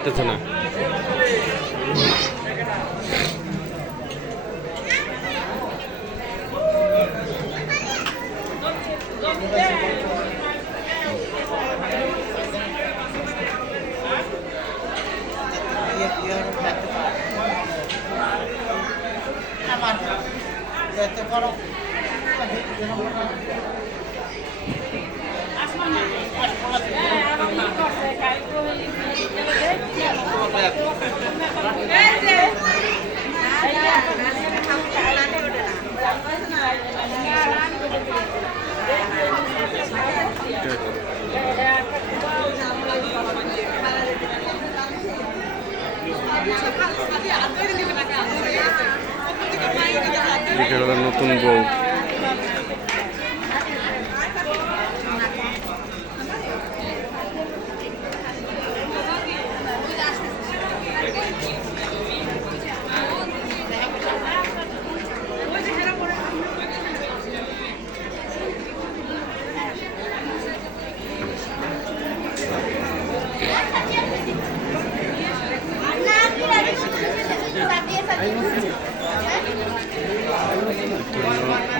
হতেছে না। এটা হলো নতুন বউ এটা হলো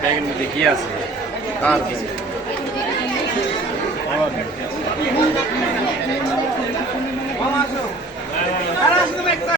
ব্যাগের মধ্যে কি আছে? কার